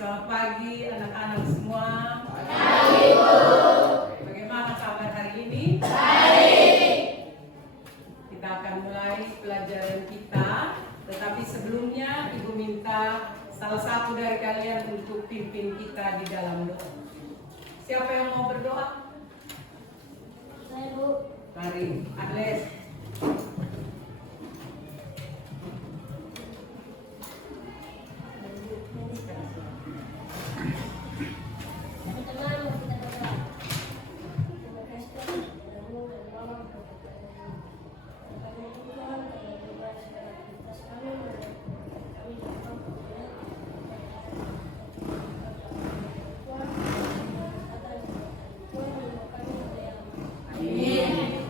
Selamat pagi anak-anak semua. Pagi, Bu. Bagaimana kabar hari ini? Baik. Kita akan mulai pelajaran kita. Tetapi sebelumnya Ibu minta salah satu dari kalian untuk pimpin kita di dalam doa. Siapa yang mau berdoa? Saya, Bu. Mari, Agnes.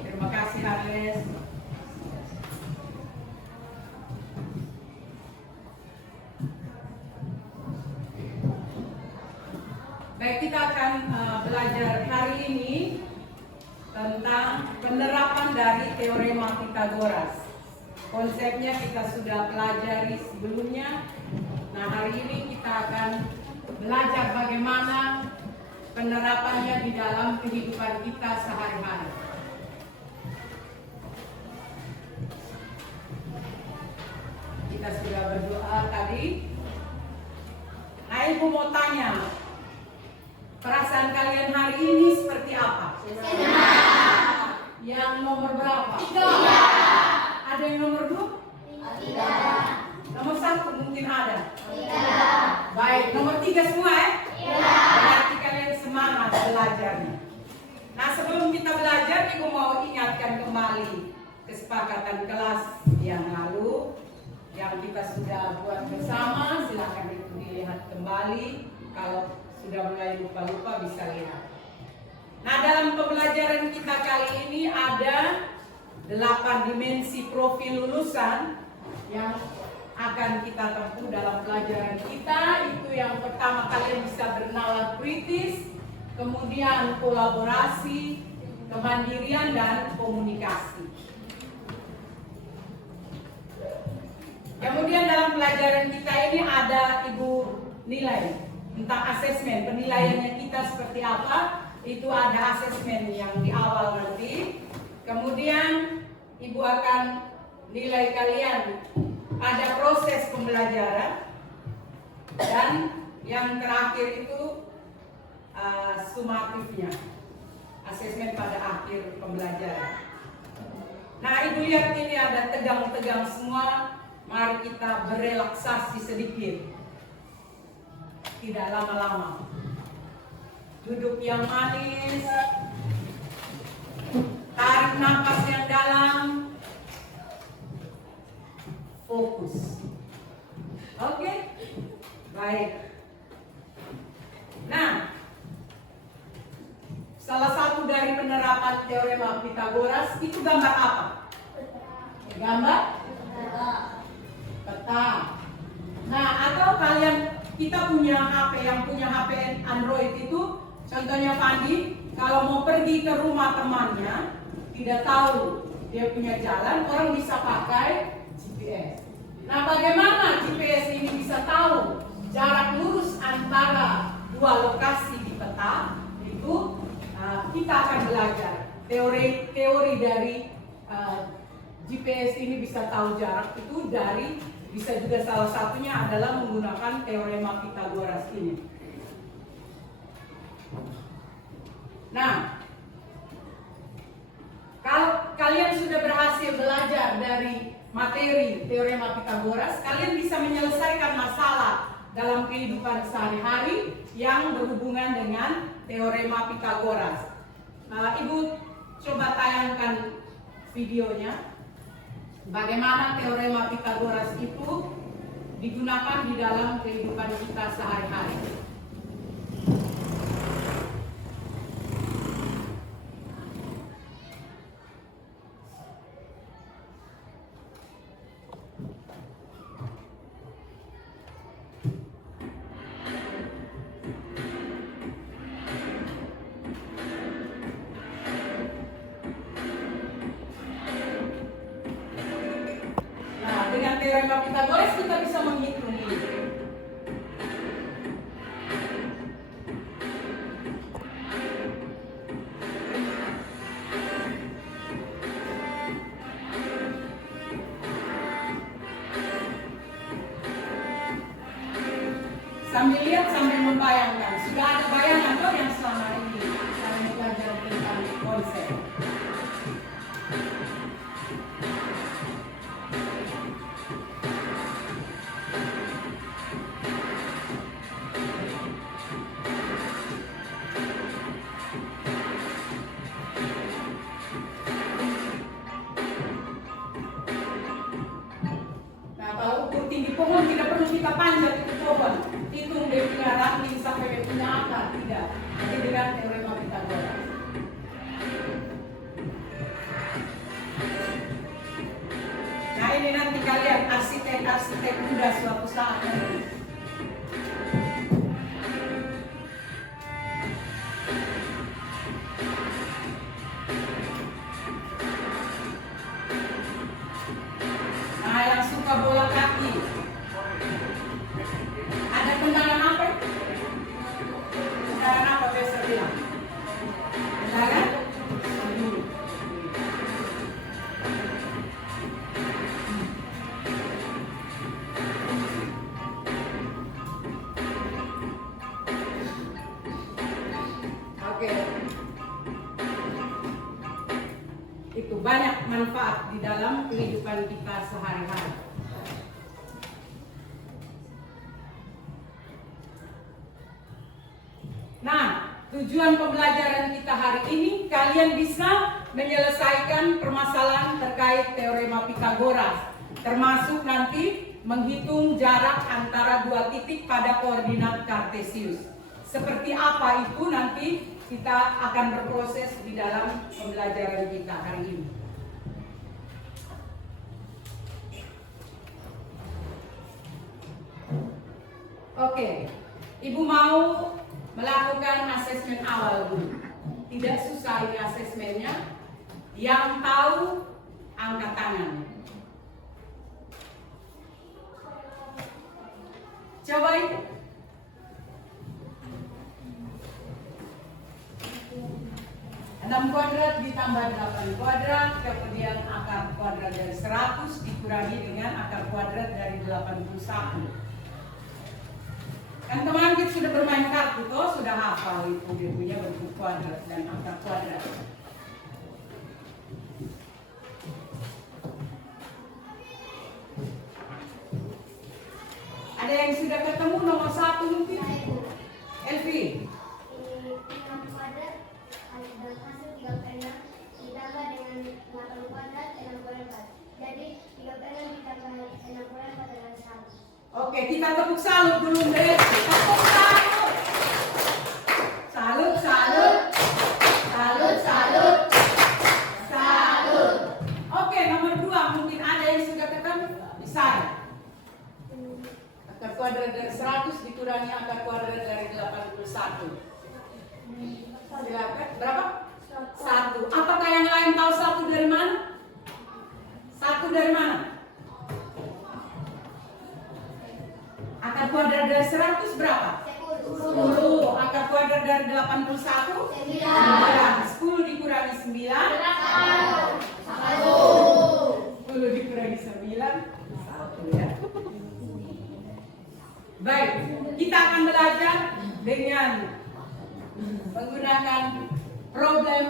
Terima kasih, Agnes. Baik, kita akan belajar hari ini tentang penerapan dari teorema Pythagoras. Konsepnya kita sudah pelajari sebelumnya. Nah, hari ini kita akan belajar bagaimana penerapannya di dalam kehidupan kita sehari-hari. Kita sudah berdoa tadi. Nah, Ibu mau tanya, perasaan kalian hari ini seperti apa? Senang. Yang nomor berapa? 3. Ada yang nomor 2? 3. Nomor 1 mungkin ada. 3. Baik, nomor 3 semua ya? Iya. Berarti kalian semangat belajarnya. Nah, sebelum kita belajar, Ibu mau ingatkan kembali kesepakatan kelas yang lalu yang kita sudah buat bersama. Silakan itu dilihat kembali. Kalau sudah mulai lupa-lupa bisa lihat. Nah, dalam pembelajaran kita kali ini ada 8 dimensi profil lulusan yang akan kita tempuh dalam pelajaran kita. Itu yang pertama, kalian bisa bernalar kritis, kemudian kolaborasi, kemandirian, dan komunikasi. Kemudian dalam pelajaran kita ini ada Ibu nilai tentang asesmen, penilaiannya kita seperti apa. Itu ada asesmen yang di awal nanti. Kemudian Ibu akan nilai kalian pada proses pembelajaran. Dan yang terakhir itu sumatifnya, asesmen pada akhir pembelajaran. Nah, Ibu lihat ini ada tegang-tegang semua. Mari kita berelaksasi sedikit. Tidak lama-lama. Duduk yang manis. Tarik nafas yang dalam. Fokus. Oke? Baik. Nah, salah satu dari penerapan teorema Pythagoras itu gambar apa? Gambar peta. Nah, atau kita punya HP, yang punya HP Android itu, contohnya Fandi, kalau mau pergi ke rumah temannya, tidak tahu dia punya jalan, orang bisa pakai GPS. Nah, bagaimana GPS ini bisa tahu jarak lurus antara dua lokasi di peta? Itu kita akan belajar teori dari GPS ini bisa tahu jarak itu dari, bisa juga salah satunya adalah menggunakan teorema Pythagoras ini. Nah, kalau kalian sudah berhasil belajar dari materi teorema Pythagoras, kalian bisa menyelesaikan masalah dalam kehidupan sehari-hari yang berhubungan dengan teorema Pythagoras. Ibu coba tayangkan videonya. Bagaimana teorema Pythagoras itu digunakan di dalam kehidupan kita sehari-hari. Nah, dengan teorema Pythagoras kita bisa menghitung ini. Sambil lihat, sambil membayangkan. Sudah ada bayangan tuh yang selama ini kalian belajar tentang konsep. Nah, kalau ukur tinggi pohon tidak perlu kita panjat itu pohon. Hitung dia punya ranting sampai dia punya akar, tidak. Jadi dengan teorema Pythagoras. Nah ini nanti kalian arsitek muda suatu saat nanti. Nah yang suka bola kaki, ada tendangan apa? Tendangan apa biasa bilang? Tendangan? Oke. Itu banyak manfaat di dalam kehidupan kita sehari-hari. Nah, tujuan pembelajaran kita hari ini, kalian bisa menyelesaikan permasalahan terkait teorema Pythagoras, termasuk nanti menghitung jarak antara dua titik pada koordinat kartesius. Seperti apa itu nanti kita akan berproses di dalam pembelajaran kita hari ini. Oke, Ibu mau melakukan asesmen awal dulu. Tidak susah ini asesmennya. Yang tahu angkat tangan. Coba itu. 6 kuadrat ditambah 8 kuadrat, kemudian akar kuadrat dari 100 dikurangi dengan akar kuadrat dari 81. Kan teman kita sudah bermain kartu toh, sudah hafal itu dia punya bentuk kuadrat dan akar kuadrat. Ada yang sudah ketemu nomor 1 mungkin? Elvi. 6 kuadrat hasil 3/6 ditambah dengan 8 kuadrat 6/4. Jadi 3/6 ditambah 6/4 adalah 1. Oke, kita tepuk salut dulu deh. Tepuk salut. Salut, salut. Salut, salut. Salut. Oke, nomor 2 mungkin ada yang sudah ketemu. Bisa. Akar kuadrat dari 100 dikurangi akar kuadrat dari 81. Silakan. Berapa? 1. Apakah yang lain tahu 1 dari mana? 1 dari mana? Akar kuadrat dari 100 berapa? 10. Akar kuadrat dari 81? 9. 10 dikurangi 9? 1. 10 dikurangi 9? 1 ya. Baik, kita akan belajar dengan menggunakan problem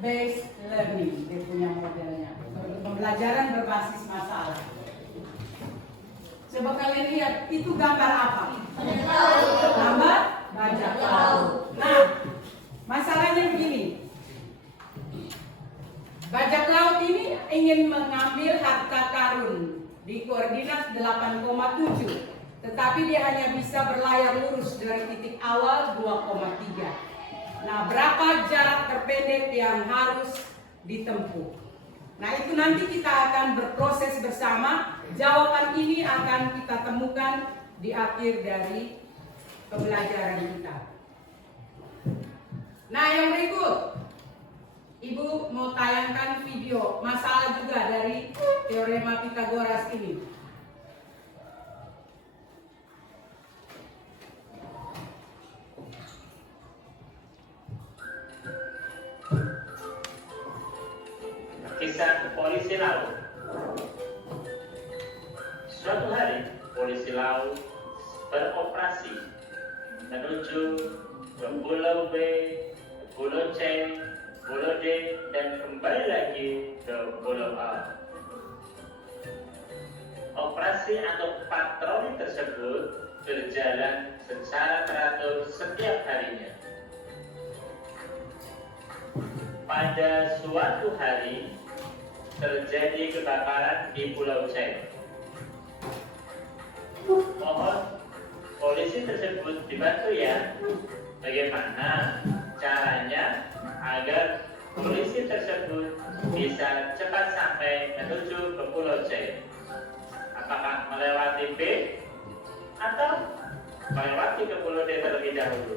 based learning. Dia punya modelnya. Pembelajaran berbasis masalah. Coba kalian lihat, itu gambar apa? Gambar bajak laut. Nah, masalahnya begini. Bajak laut ini ingin mengambil harta karun di koordinat 8,7. Tetapi dia hanya bisa berlayar lurus dari titik awal 2,3. Nah, berapa jarak terpendek yang harus ditempuh? Nah, itu nanti kita akan berproses bersama. Jawaban ini akan kita temukan di akhir dari pembelajaran kita. Nah, yang berikut, Ibu mau tayangkan video masalah juga dari teorema Pythagoras ini. Kisah polisi laut. Suatu hari, polisi laut beroperasi menuju ke Pulau B, Pulau C, Pulau D, dan kembali lagi ke Pulau A. Operasi atau patroli tersebut berjalan secara teratur setiap harinya. Pada suatu hari terjadi kebakaran di Pulau C. Mohon polisi tersebut dibantu ya. Bagaimana caranya agar polisi tersebut bisa cepat sampai menuju ke Pulau C? Apakah melewati B atau melewati ke Pulau D terlebih dahulu?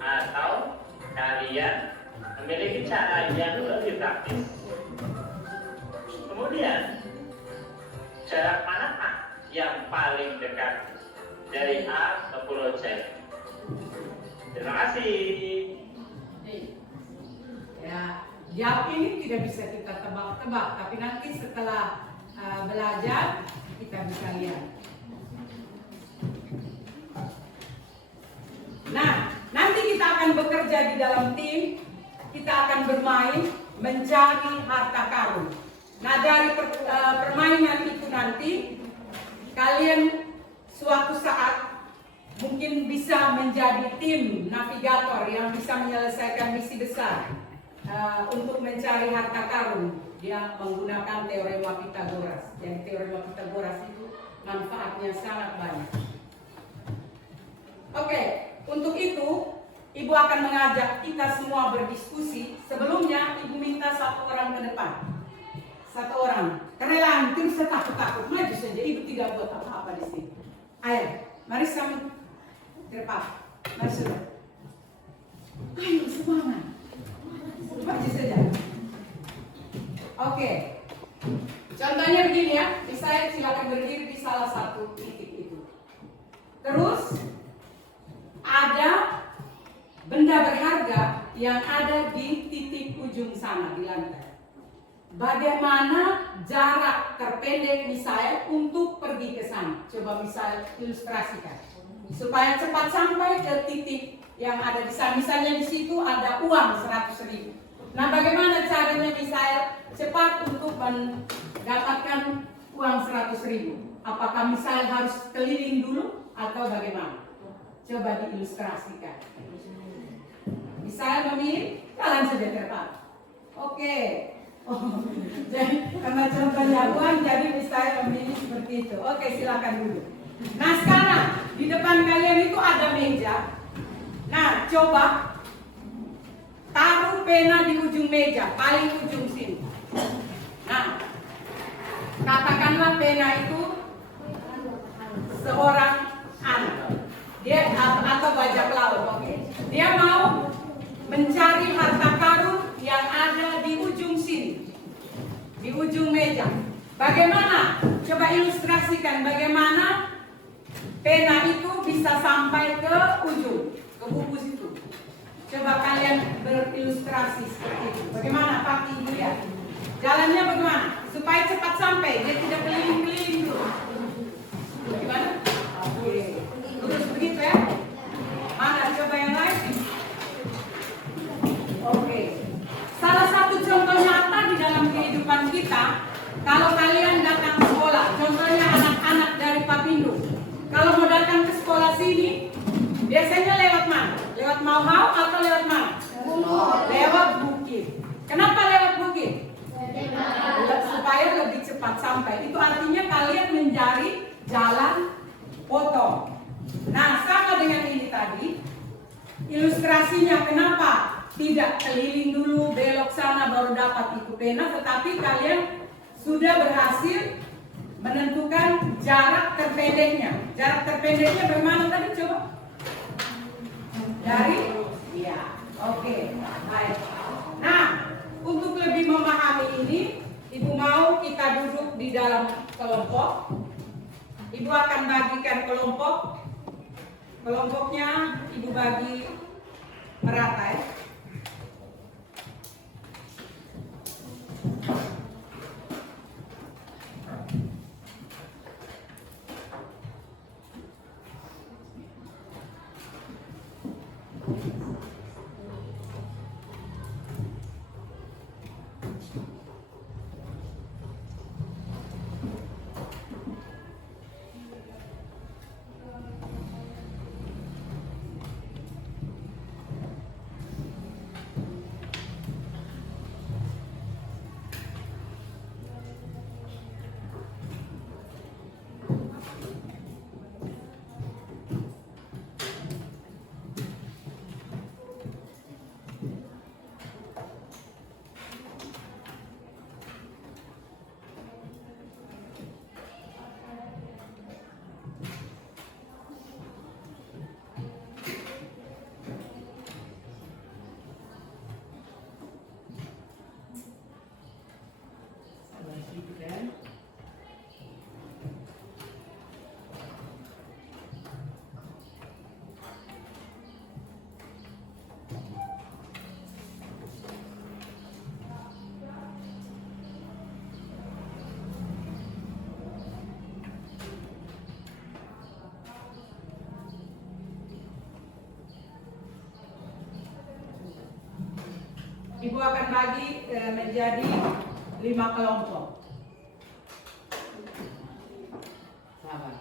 Atau kalian memiliki cara yang lebih praktis? Kemudian, jarak manakah yang paling dekat dari A ke Pulau C? Terima kasih. Ya, jawab ini tidak bisa kita tebak-tebak, tapi nanti setelah belajar kita bisa lihat. Nah, nanti kita akan bekerja di dalam tim, kita akan bermain mencari harta karun. Nah, dari permainan itu nanti kalian suatu saat mungkin bisa menjadi tim navigator yang bisa menyelesaikan misi besar untuk mencari harta karun. Dia menggunakan teorema Pythagoras. Jadi teorema Pythagoras itu manfaatnya sangat banyak. Oke, untuk itu Ibu akan mengajak kita semua berdiskusi. Sebelumnya Ibu minta satu orang ke depan. Satu orang. Karena terus takut-takut. Maju saja, Ibu tidak buat apa-apa di sini. Ayo, mari sama ke depan. Mari sudah. Ayo semangat. Maju saja. Oke. Contohnya begini ya. Saya silakan berdiri di salah satu titik itu. Terus ada benda berharga yang ada di titik ujung sana di lantai. Bagaimana jarak terpendek misalnya untuk pergi ke sana? Coba misal ilustrasikan supaya cepat sampai ke titik yang ada di sana. Misalnya di situ ada uang 100.000. Nah, bagaimana caranya misalnya cepat untuk mendapatkan uang 100.000? Apakah misalnya harus keliling dulu atau bagaimana? Coba diilustrasikan. Misalnya memilih jalan saja tepat. Oke. Oh, jadi karena contohnya uang, jadi misalnya memilih seperti itu. Oke, silakan dulu. Nah, sekarang di depan kalian itu ada meja. Nah, coba taruh pena di ujung meja, paling ujung sini. Nah, katakanlah pena itu seorang anak. Dia atau bajak laut. Dia mau mencari harta karun yang ada di ujung sini, di ujung meja. Bagaimana? Coba ilustrasikan bagaimana pena itu bisa sampai ke ujung, ke buku situ. Coba kalian berilustrasi seperti itu. Bagaimana Pak Ibu ya? Jalannya bagaimana? Supaya cepat sampai, dia tidak keliling-keliling dulu. Gimana? Oke. Terus begitu ya? Mana? Coba yang lain. Oke. Salah satu contoh nyata di dalam kehidupan kita, kalau kalian datang ke sekolah, contohnya anak-anak dari Papindo, kalau mau datang ke sekolah sini, biasanya lewat mana? Lewat Mauhau atau lewat mana? Lewat bukit. Kenapa lewat bukit? Supaya lebih cepat sampai. Itu artinya kalian mencari jalan potong. Nah, sama dengan ini tadi, ilustrasinya kenapa tidak keliling dulu, belok sana baru dapat itu pena, tetapi kalian sudah berhasil menentukan jarak terpendeknya. Jarak terpendeknya bagaimana tadi coba? Dari? Iya, oke, baik. Nah, untuk lebih memahami ini, Ibu mau kita duduk di dalam kelompok. Ibu akan bagikan kelompok. Kelompoknya Ibu bagi merata ya. Ibu akan bagi menjadi 5 kelompok. Sabar.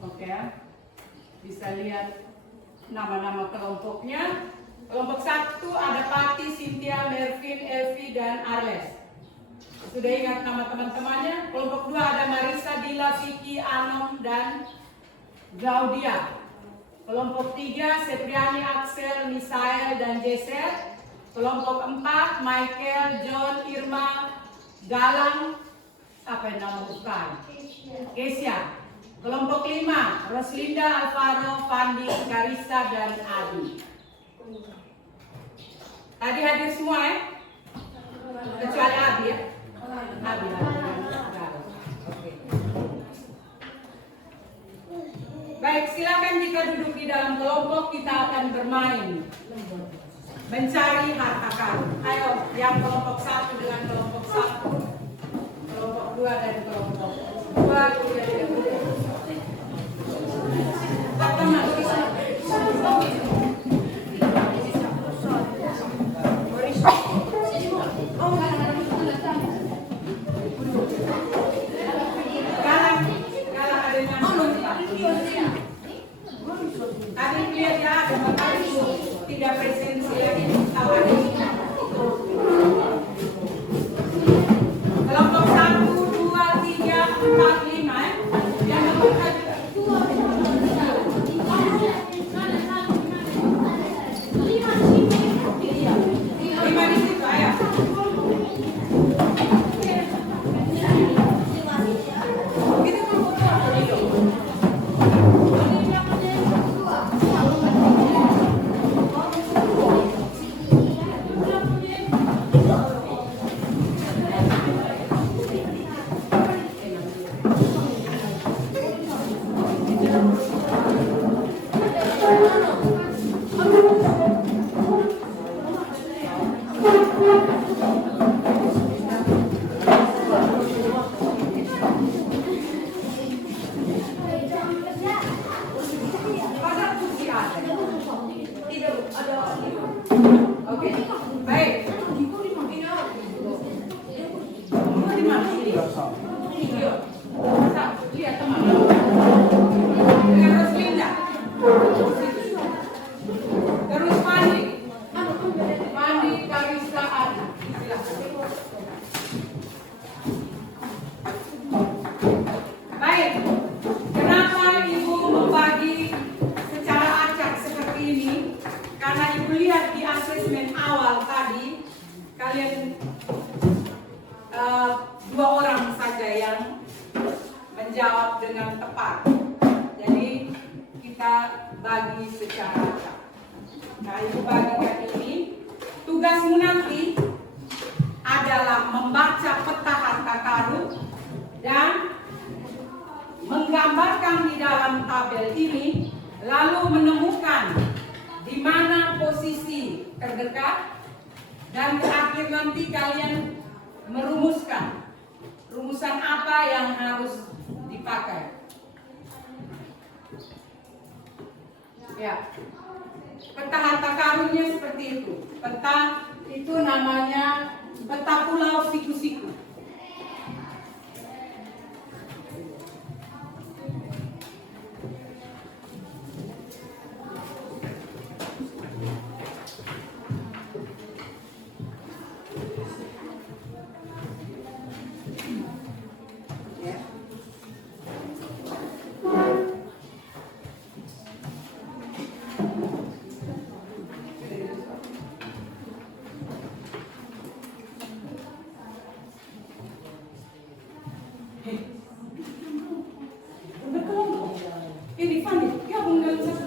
Oke, bisa lihat nama-nama kelompoknya. Kelompok 1 ada Pati, Cynthia, Mervin, Elvi, dan Arles. Sudah ingat nama teman-temannya? Kelompok 2 ada Marisa, Dila, Vicky, Anom, dan Gaudia. Kelompok 3 Sepriani, Axel, Misael, dan Jesel. Kelompok 4 Michael, John, Irma, Galang, apa yang nama bukan? Kesia. Kelompok 5 Roslinda, Alvaro, Fandi, Karissa, dan Adi. Tadi hadir semua ya? Kecuali Abi ya? Abi. Oke. Baik, silakan jika duduk di dalam kelompok, kita akan bermain mencari harta karun. Ayo, yang kelompok 1 dengan kelompok 1, kelompok 2 dan kelompok 2, tidak presensi lagi tahun ini. Kelompok 1, 2, 3, 4, 5 yang menjawab dengan tepat. Jadi kita bagi secara acak. Nah, ibu bagikan ini. Tugasmu nanti adalah membaca peta harta karun dan menggambarkan di dalam tabel ini, lalu menemukan di mana posisi terdekat, dan terakhir nanti kalian merumuskan rumusan apa yang harus dipakai. Ya, peta harta karunnya seperti itu. Peta itu namanya peta pulau siku-siku. Ini Fanny, ya bunda satu.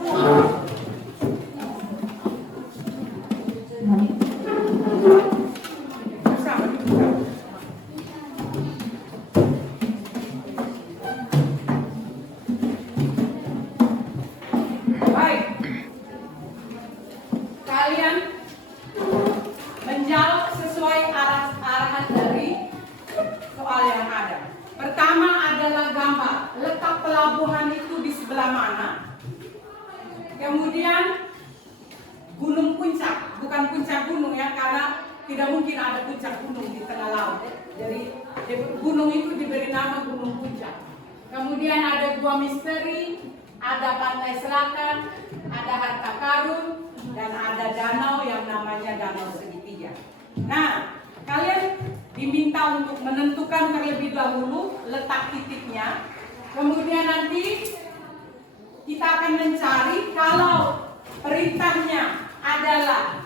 Bersama. Baik. Kalian menjawab sesuai arahan dari soal yang ada. Pertama adalah gambar. Letak pelabuhan itu di sebelah mana? Kemudian gunung puncak, bukan puncak gunung ya, karena tidak mungkin ada puncak gunung di tengah laut. Jadi gunung itu diberi nama Gunung Puncak. Kemudian ada gua misteri, ada pantai selatan, ada harta karun, dan ada danau yang namanya danau segitiga. Nah, kalian diminta untuk menentukan terlebih dahulu letak titiknya. Kemudian nanti kita akan mencari kalau perintahnya adalah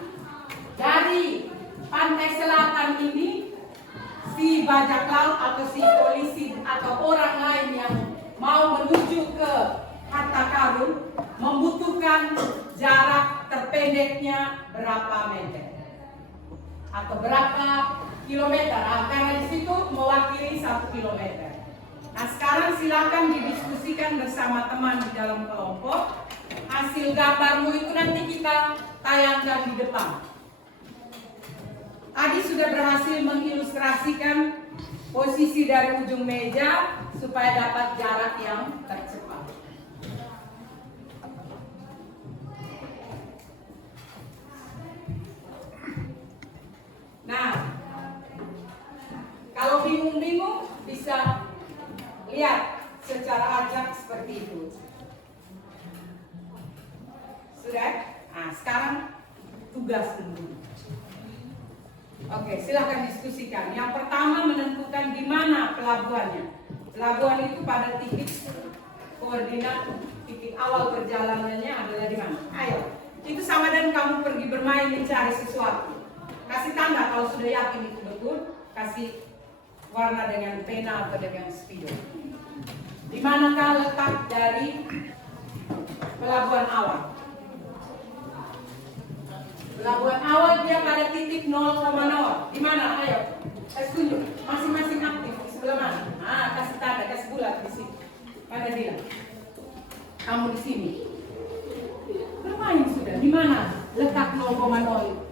dari pantai selatan ini si bajak laut atau si polisi atau orang lain yang mau menuju ke harta karun membutuhkan jarak terpendeknya berapa meter atau berapa kilometer. Karena di situ mewakili 1 kilometer. Nah, sekarang silakan didiskusikan bersama teman di dalam kelompok. Hasil gambarmu itu nanti kita tayangkan di depan. Adi sudah berhasil mengilustrasikan posisi dari ujung meja supaya dapat jarak yang tercepat. Nah, kalau bingung-bingung bisa lihat secara acak seperti itu. Sudah? Nah, sekarang tugas dulu. Oke, silahkan diskusikan. Yang pertama menentukan di mana pelabuhannya. Pelabuhan itu pada titik koordinat, titik awal perjalanannya adalah di mana. Ayo, itu sama dan kamu pergi bermain mencari sesuatu. Kasih tanda kalau sudah yakin itu betul. Kasih warna dengan pena atau dengan spidol. Di manakah letak dari pelabuhan awal? Pelabuhan awal dia pada titik 0,0. Di mana? Ayo, kasih tunjuk. Masing-masing aktif di sebelah mana? Ah, kasih tanda, kasih bulat di sini. Mana dia? Kamu di sini. Bermain sudah. Di mana letak 0,0?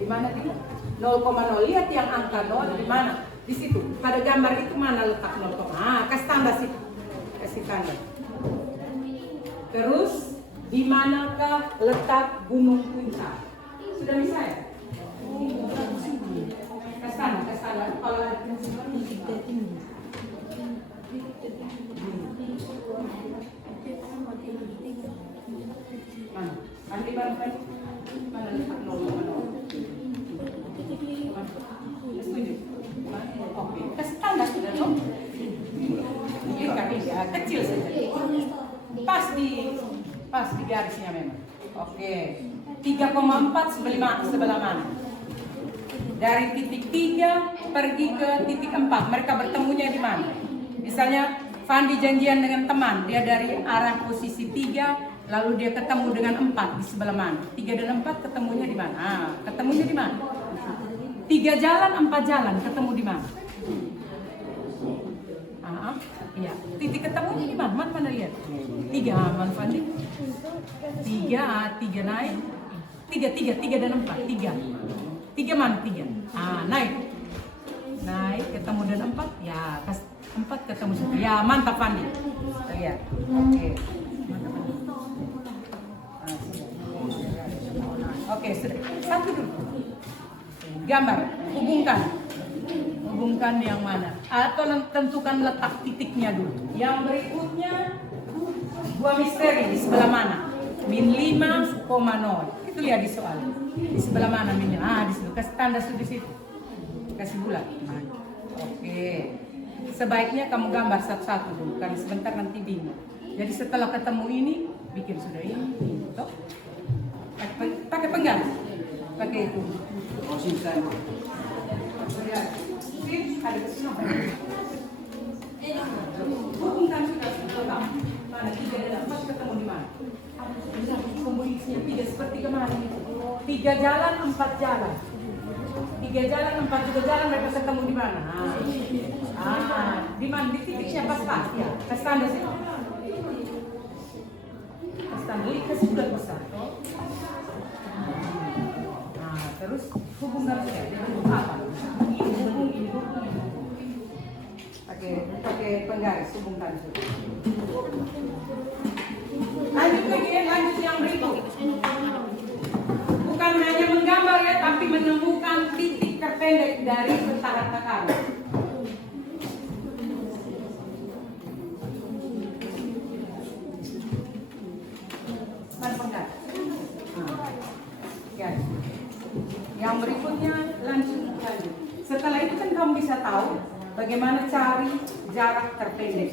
Di mana dia? 0,0. Lihat yang angka 0 di mana? Di situ. Pada gambar itu mana letak 0, ah, kasih tanda situ. Kasih tanda. Terus di manakah letak Gunung Puncak? Sudah bisa ya? Kasih tanda. Kalau ada mana? Andi barangkali mana letak 0,0? Setuju? Oke, kasih tanda sudah dong. Ini kami ya kecil saja. Pas di garisnya memang. Oke. 3,4 sebelah mana? Dari titik 3 pergi ke titik 4. Mereka bertemunya di mana? Misalnya Fandi janjian dengan teman, dia dari arah posisi 3 Lalu dia ketemu dengan 4 di sebelah mana? 3 dan 4 ketemunya di mana? Ketemunya di mana? 3 jalan, 4 jalan, ketemu di mana? Iya. Titik ketemunya di mana? Mana lihat? 3, mana Fandi? 3 naik. 3 dan 4, 3. 3 mana 3? Naik. Naik ketemu dan 4, ya 4 ketemu situ. Ya, mantap Fandi. Lihat. Oke. Oke, sudah. Satu dulu. Gambar, hubungkan yang mana? Atau tentukan letak titiknya dulu. Yang berikutnya, buah misteri di sebelah mana? Min 5,0. Itu lihat di soal. Di sebelah mana minnya? Di situ. Kasih tanda di situ. Kasih bulat. Oke. Sebaiknya kamu gambar satu-satu dulu, karena sebentar nanti bingung. Jadi setelah ketemu ini, bikin sudah ini. Toh? Pakai penggaris. Pakai itu. Hubungkan sudah mana 3 dan 4 ketemu di mana? Komposisinya 3 seperti kemarin itu. 3 jalan, 4 jalan. 3 jalan, 4 juga jalan, mereka ketemu di mana? Di mana? Di titiknya pas ya. Kasih tanda sih. Kasih tanda, kasih bulat besar. Terus hubungkan saja. Hubung apa? Ini hubung. Pakai penggaris hubungkan saja. Lanjut lagi, lanjut yang berikut. Bukan hanya menggambar ya, tapi menemukan titik terpendek dari pentaran tekanan. Penggaris. Ya. Yang berikutnya lanjut. Setelah itu kan kamu bisa tahu bagaimana cari jarak terpendek.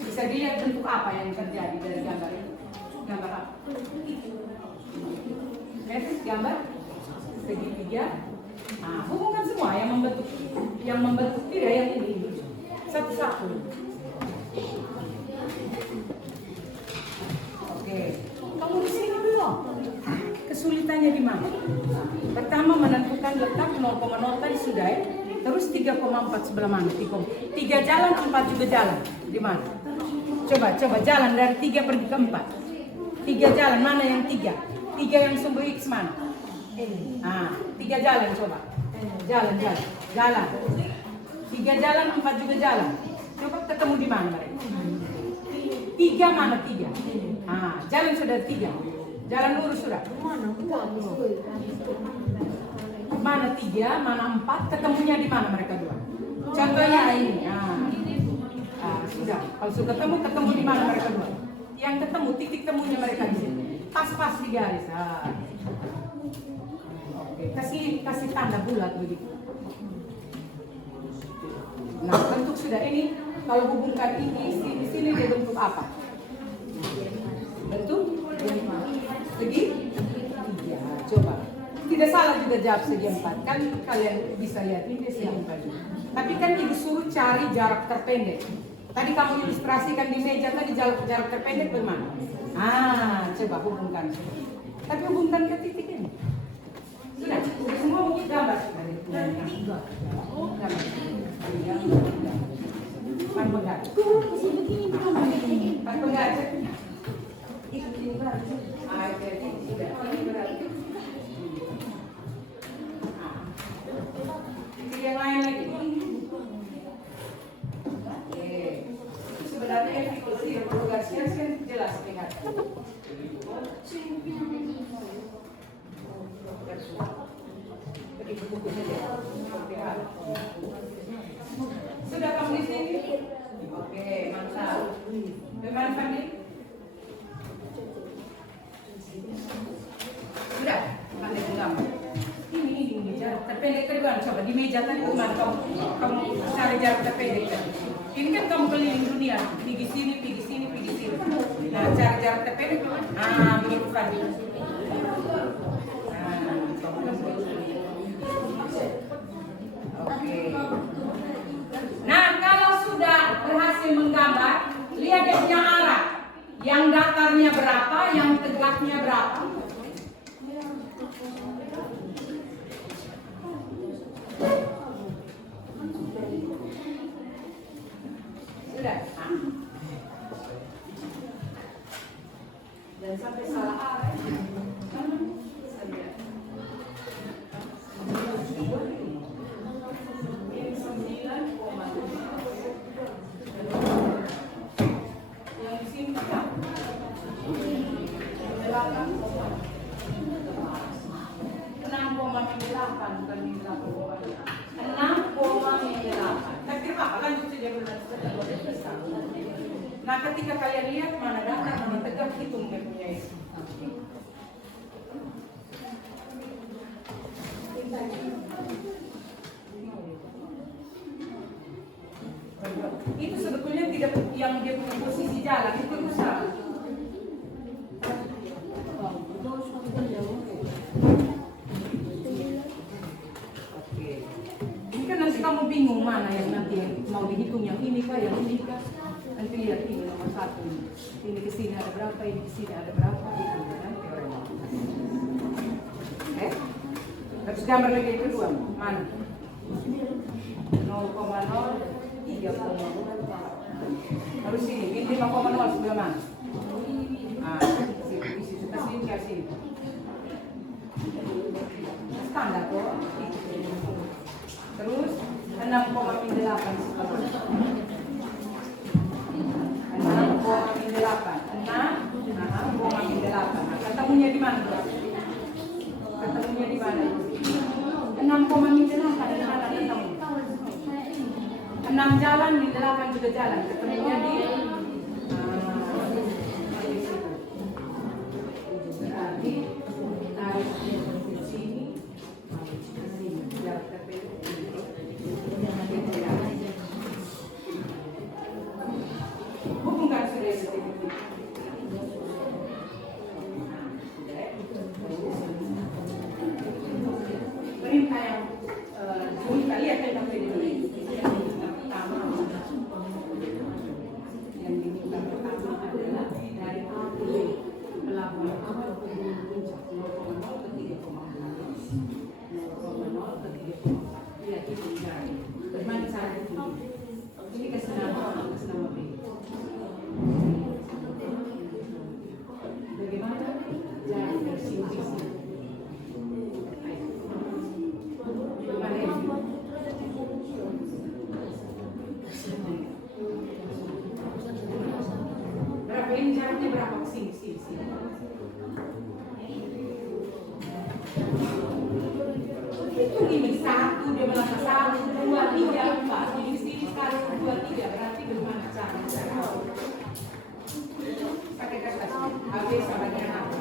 Bisa dilihat bentuk apa yang terjadi dari gambar ini. Gambar apa? Lihat gambar segitiga. Hubungkan semua yang membentuk tidak yang ini. Satu-satu. Oke. Kamu di sini belum? Kesulitannya di mana? Pertama menentukan letak 0,0 tadi sudah ya. Terus 3,4 sebelah mana? 3 jalan, 4 juga jalan. Di mana? Coba jalan dari 3 pergi ke 4. 3 jalan, mana yang 3? 3 yang sumber X mana? 3 jalan coba. Jalan. 3 jalan, 4 juga jalan. Coba ketemu di mana mereka? 3 mana 3? Jalan sudah 3. Jalan lurus sudah. Mana 3, mana 4, ketemunya di mana mereka dua? Contohnya ini. Sudah. Kalau sudah ketemu di mana mereka dua? Yang ketemu, titik temunya mereka di sini. Pas di garis. Oke. Kasih tanda bulat begitu. Nah, bentuk sudah ini. Kalau hubungkan ini di sini dia bentuk apa? Bentuk segi? Ya, coba. Tidak salah juga jawab segi 4. Kan kalian bisa lihat ini segi 4. Tapi kan disuruh cari jarak terpendek. Tadi kamu ilustrasikan di meja tadi jarak terpendek bagaimana? Coba hubungkan. Tapi hubungkan ke titik ini. Sudah semua mungkin gambar. Yang lain lagi. Sebenarnya evaluasinya kan jelas lihat. Sudah kamu di sini? Oke, mantap. Bagaimana Fandi? Sudah, Fandi gambar. Ini jarak terpendek tadi kan, coba di meja tadi gimana kamu cari jarak terpendek tadi. Ini kan kamu keliling dunia, pergi sini. Nah, cari jarak terpendek gimana? Begitu Fandi. Oke. Nah, kalau sudah berhasil menggambar gambar, lihat dia punya arah. Yang datarnya berapa, yang tegaknya berapa. Sudah. Dan sampai salah arah. Nah, ketika kalian lihat mana datar, mana tegak, hitung dia punya itu. Itu sebetulnya tidak yang dia punya posisi jalan itu salah. Ini kan nanti kamu bingung mana yang nanti mau dihitung, yang ini kah, yang ini kah? Nanti lihat ini nomor 1 ini ke sini ada berapa, ini ke sini ada berapa, itu nanti orang. Terus gambar lagi yang kedua, mana? 0,0 3,0. Harus sini, ini 5,0 sebelah mana? Isi kita sini kasih. Standar tuh. Terus 6,8 sebelah. 6,8. Ketemunya di mana? Ketemunya di mana? 6,8 ada mana ketemu? 6 jalan di 8 juga jalan. Ketemunya di berarti tarik di sini. Hubungkan sudah seperti perintah yang kita lihat tentang ini. Yang diminta pertama adalah dari pelabuhan awal ke puncak 0,0 ke 3,5. 0,0 ke 3,4. Lihat itu jari. Bagaimana cara itu? Ini kesenangan B. Bagaimana jari dari sini ke sini? Bagaimana itu? Berapa ini jaraknya berapa ke sini? Itu ini 1, dia bilang 1, 2, 3, 4. Jadi sini 1, 2, 3. Berarti bagaimana cara? Pakai kertas. Habis sama dengan apa?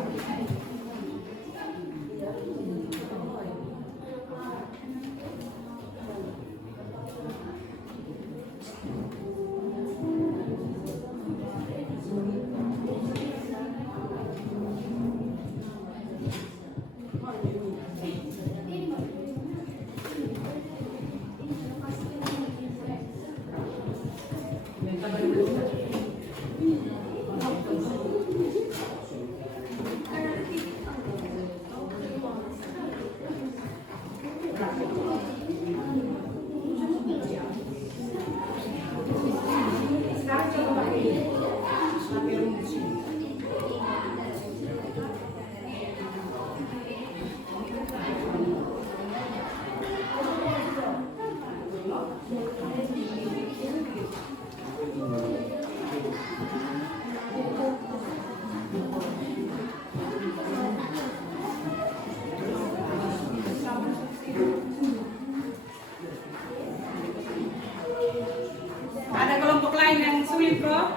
Ada kelompok lain yang sulit, bro?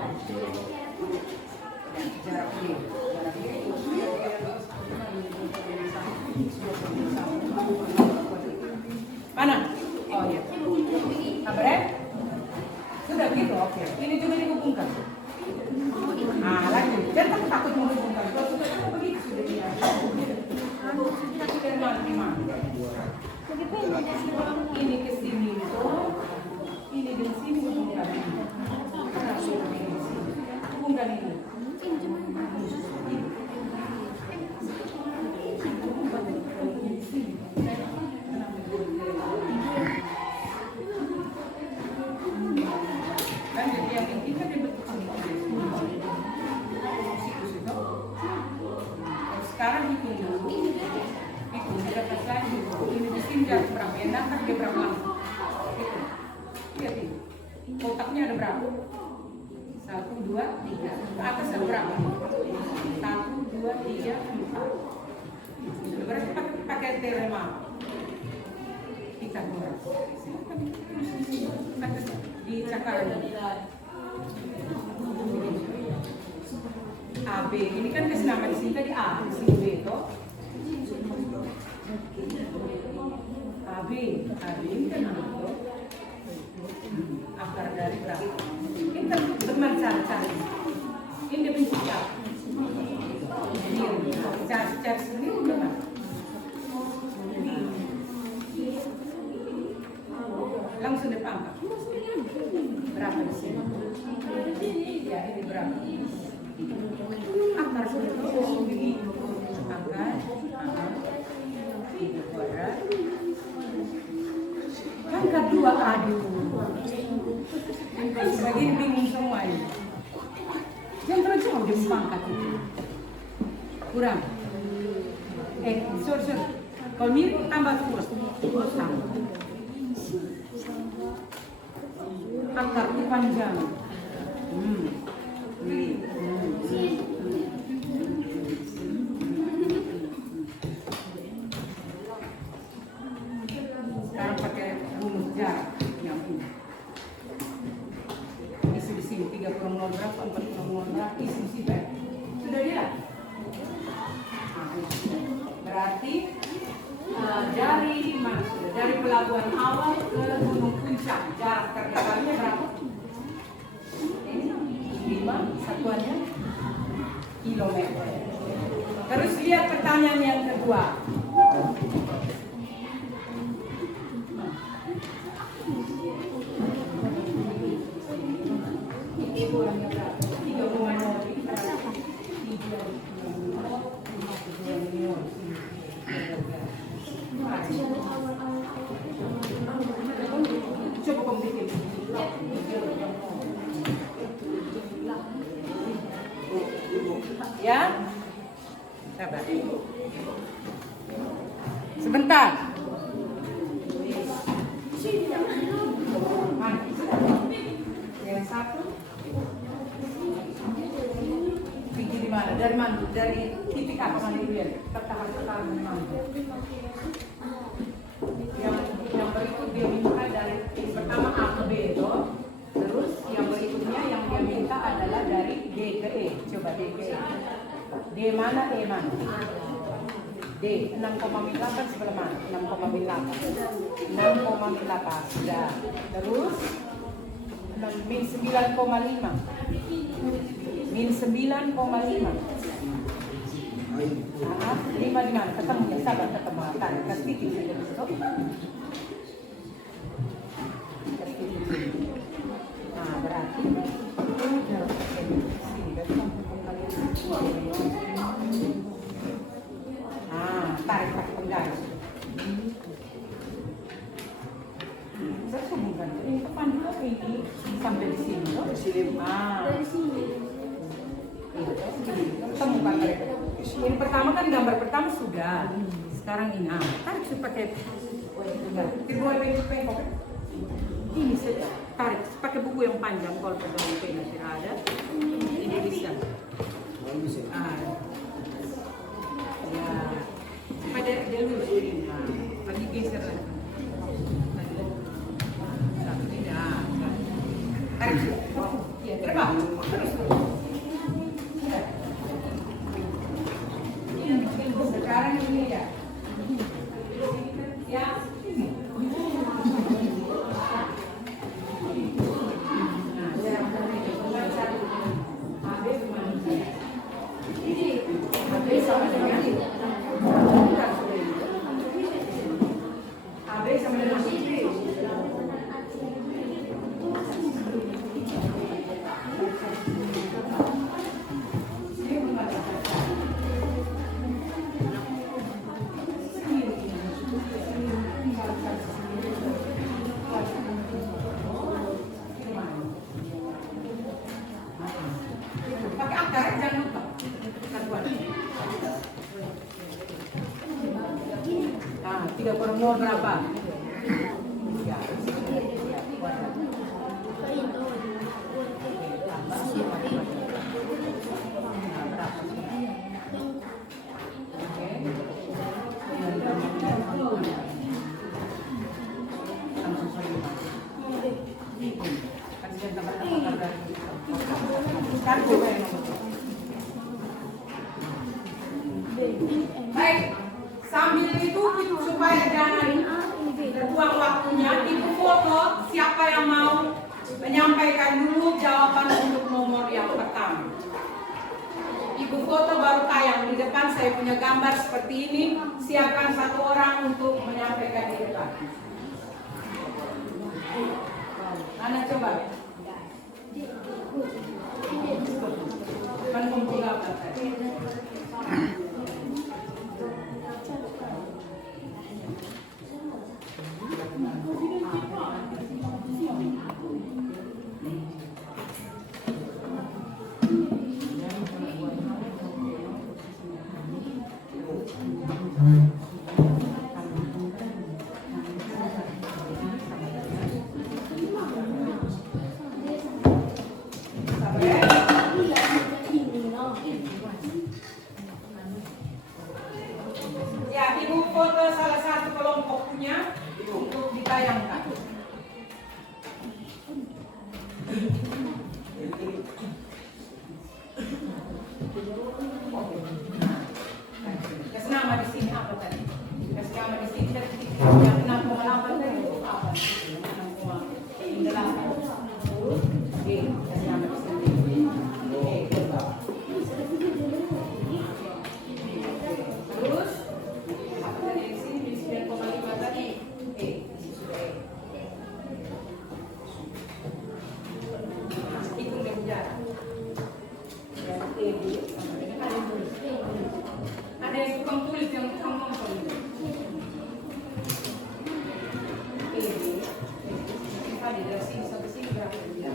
Mana? Oh iya. Kabarnya? Sudah begitu, oke. Ini juga dihubungkan. Nah, lagi. Jangan takut menghubungkan. Kalau sudah begitu sudah dia. Tapi dari mana? Ini ke sini tuh. Ini di sini hubungkan. hubungkan ini. Kan jadi yang ini kan dibentuk siklus itu. Sekarang hitung dulu. Hitung berapa lagi? Ini di sini dia berapa? Yang datang dia berapa lama? Hitung. Lihat ini. Kotaknya ada berapa? 1, 2, 3. Ke atas ada berapa? 1, 2, 3, 4. Berarti pakai teorema Pythagoras. Di cakaran AB ini kan kesenangan di sini tadi A, di sini B itu. AB ini kan itu. Akar dari berapa? Ini kan teman cari. Ini dia pencipta. Ini cari sendiri teman. Langsung dipangkat. Berapa di sini? Ya ini berapa? Akar sendiri. Akar. 3 kuadrat. Angka 2 aduh. Sebagian bingung semua ini. Yang terjauh di pangkat itu. Kurang. Sorry. Kalau mirip tambah kurang. Tambah. Akar panjang. Sekarang pakai rumus jarak yang ini. Isi di sini 30 berapa, 40 berapa, isi di sini. Sudah lihat? Berarti dari mana sudah? Dari pelabuhan awal ke Gunung Puncak jarak terdekalnya berapa? Ini 5 satuannya kilometer. Terus lihat pertanyaan yang kedua. Ini kurangnya berapa? 3,0. Coba kamu bikin. Ya, sabar. Sebentar. Yang satu. Pergi di mana? Dari mana? Dari titik apa mana itu ya? Tertahan di mana? Yang berikut dia minta dari pertama A ke B itu, terus yang berikutnya yang dia minta adalah dari D ke E. Coba D ke E. D mana, E mana? D 6,8 sebelah mana? 6,8. 6,8 sudah. Terus min 9,5. Min 9,5. 5 di mana? Ketemu ya, sabar ketemu. Tarik, kasih titik di situ. Nah, berarti tarik pakai penggaris. Saya hubungkan. Ini kapan dulu ini sampai di sini, loh? Dari sini. Dari sini. Temukan mereka. Ini pertama kan gambar pertama sudah. Sekarang ini, tarik pakai kedua pengkok. Ini saya tarik pakai buku yang panjang kalau pegang pena tidak ada. Ini bisa. Ya, pada dia lurus ini. Lagi geser lagi. Tarik. Ya, terbang. Terus. Sekarang ini ya. Ya. sudah berumur berapa? Ya. Baik, sambil itu supaya jangan terbuang waktunya, ibu foto siapa yang mau menyampaikan dulu jawaban untuk nomor yang pertama. Ibu foto baru tayang di depan, saya punya gambar seperti ini. Siapkan satu orang untuk menyampaikan di depan. Ana coba. Kan kumpulkan. Ya, ibu foto salah satu kelompoknya untuk ditayangkan. Kasih nama di sini apa tadi? Kasih nama di sini tadi. Yang 6,8 tadi itu apa? 6,8. Oke, kasih nama di sini. Oke, coba. Terus apa tadi di sini 9,5 tadi? Oke, hitung dia jarak. Ada yang tukang tulis, yang tukang nonton. Tadi dari sini sampai sini berapa dia?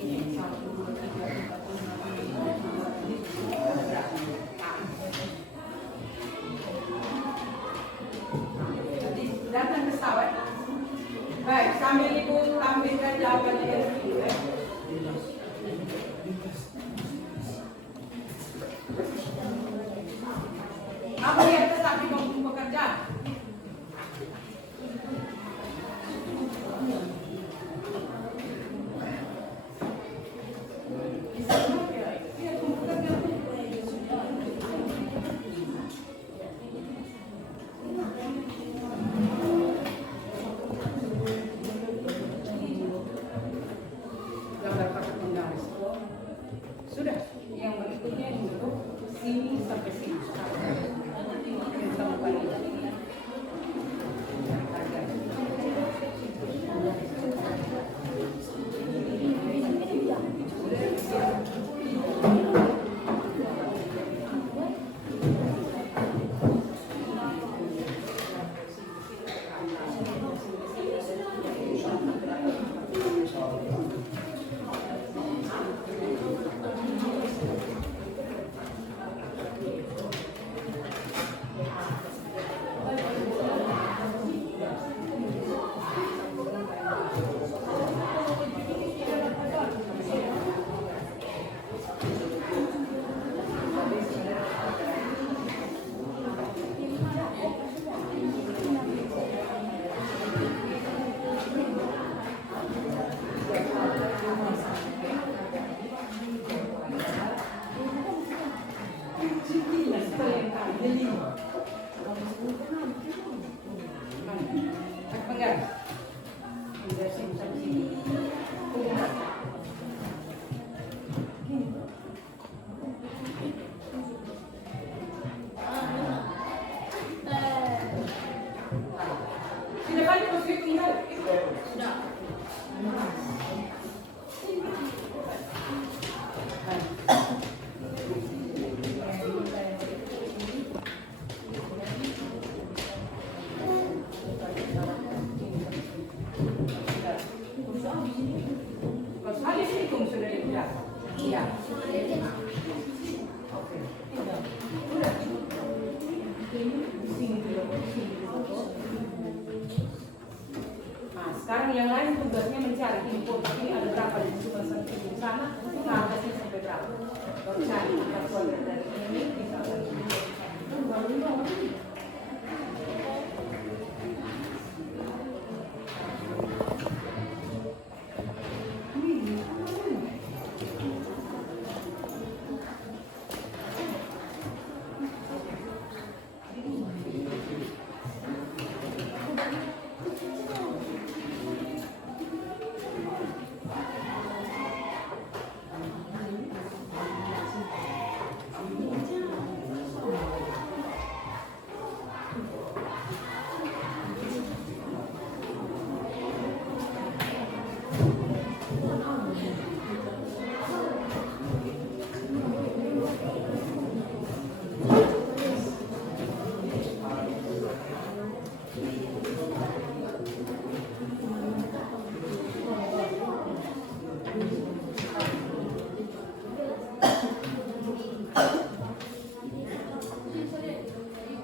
Ini 1, 2, 3, 4, 5, 6, 7. Datang ke pesawat. Baik, sambil ibu tampilkan jawabannya yang dulu ya. Apa yang tetap di bangku pekerjaan? Gambar pakai penggaris. Sudah, yang berikutnya itu sini sampai sini. Iya. Oke. Udah. Nah, sekarang yang lain tugasnya mencari info. Ini ada berapa di sana, ke atasnya sampai berapa. Baru cari kuadrat dari ini bisa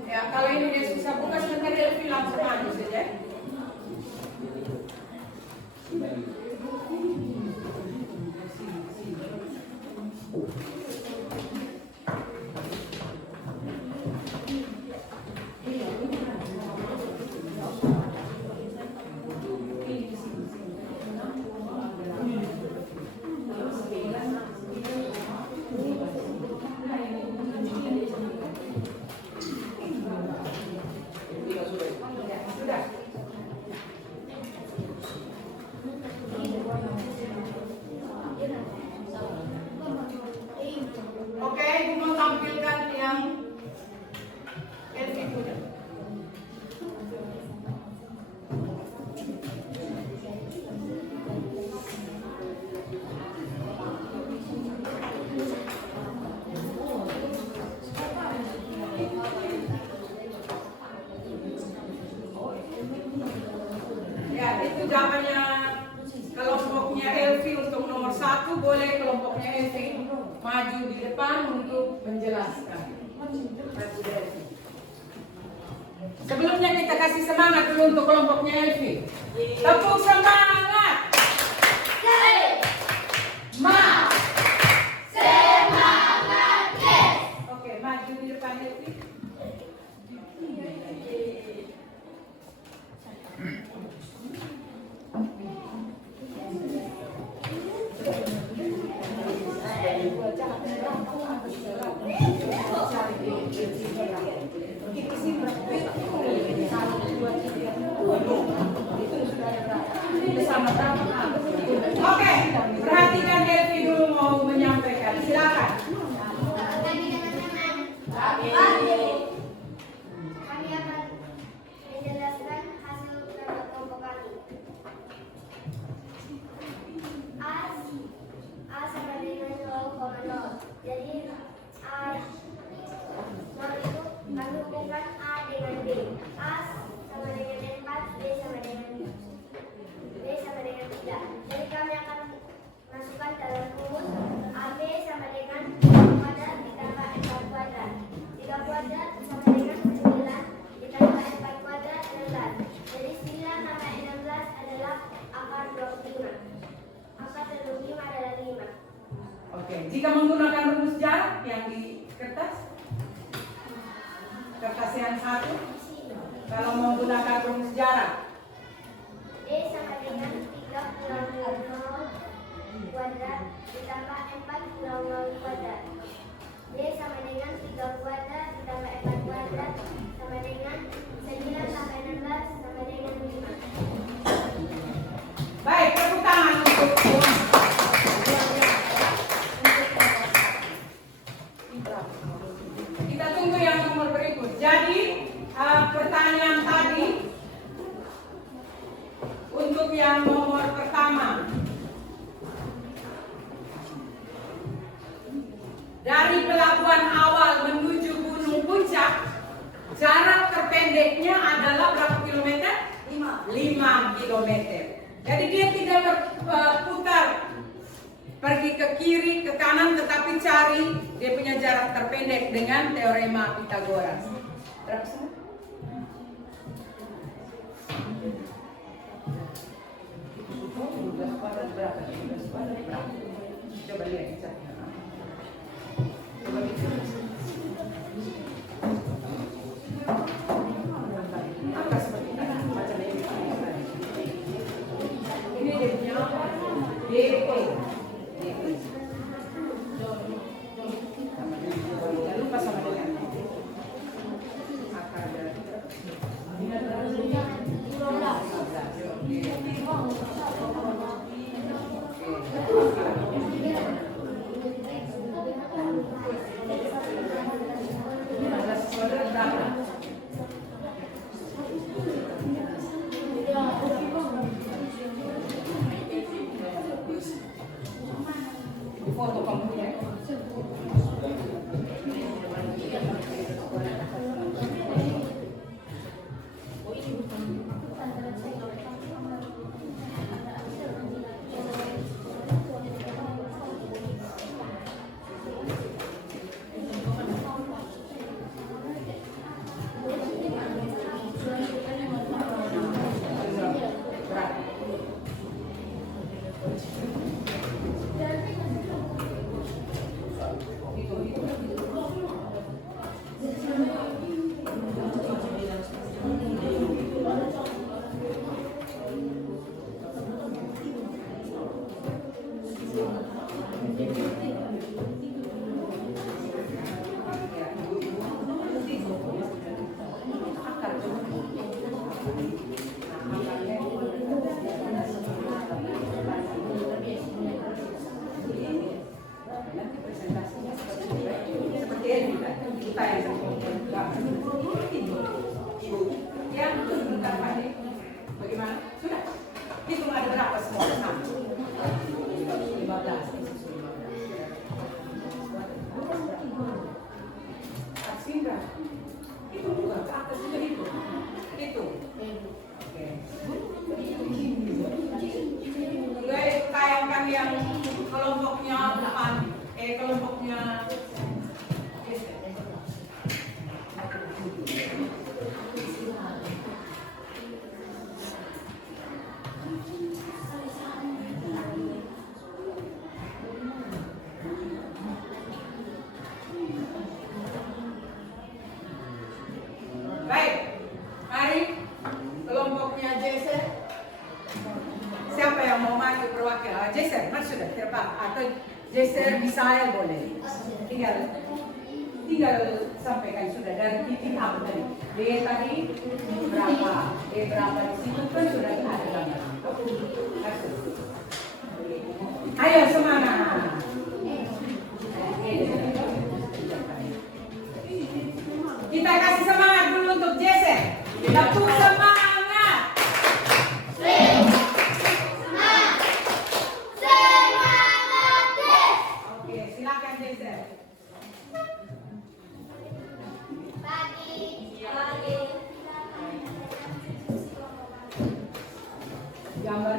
ya, kalau ini dia susah buka sebentar dia langsung maju saja. Sudah. Oke, Ibu mau tampilkan yang LV punya. Ya, itu jawabannya kelompoknya LV untuk nomor 1, boleh kelompoknya LV maju di depan untuk menjelaskan. Sebelumnya kita kasih semangat dulu untuk kelompoknya LV. Tepuk semangat. Ma. Semangat. Yes. Oke, maju di depan LV. Oke, perhatikan Elvi dulu mau menyampaikan. Silakan. Pagi teman-teman. Kami akan menjelaskan hasil kelompok kami. A sama dengan 0,0. Jadi A 0 itu kami hubungkan A dengan B. A sama dengan 4, B sama dengan 3. Jadi kami akan masukkan dalam rumus AB sama dengan 3 kuadrat ditambah 4 kuadrat. 3 kuadrat sama dengan 9 ditambah 4 kuadrat 16. Jadi 9 tambah 16 adalah akar 25. Akar 25 adalah 5. Oke, jika menggunakan rumus jarak yang di kertas yang 1, kalau menggunakan rumus jarak D sama dengan 3 kurang 0 kuadrat ditambah 4 kurang 0 kuadrat. D sama dengan 3 kuadrat ditambah 4 kuadrat sama dengan 9 tambah 16 sama dengan 5. baik, tepuk tangan untuk kita tunggu yang nomor berikut. Jadi pertanyaan tadi untuk yang nomor pertama, dari pelabuhan awal menuju Gunung Puncak, jarak terpendeknya adalah berapa kilometer? 5 kilometer. Jadi dia tidak berputar pergi ke kiri, ke kanan, tetapi cari dia punya jarak terpendek dengan teorema Pythagoras. berapa semua? Berapa? Coba lihat catnya. Coba lihat. Angka seperti ini, macam ini. Ini dia punya DE. Jangan lupa sama dengan akar dari foto kamu ya. Bagaimana? Sudah? Hitung ada berapa semua? 15. Sindra, itu juga ke atas juga itu. Oke. Guys, tayangkan yang kelompoknya depan, kelompoknya. Baik, mari kelompoknya Jason. Siapa yang mau maju perwakilan? Jason, mas sudah terpak atau Jason Misael boleh. Tinggal sampaikan sudah dari titik apa tadi. D tadi berapa? D berapa di situ kan sudah ada gambar. Ayo semangat. Kita kasih semangat dulu untuk Jason. Tepuk semangat. Oke, silakan Jason. Gambar.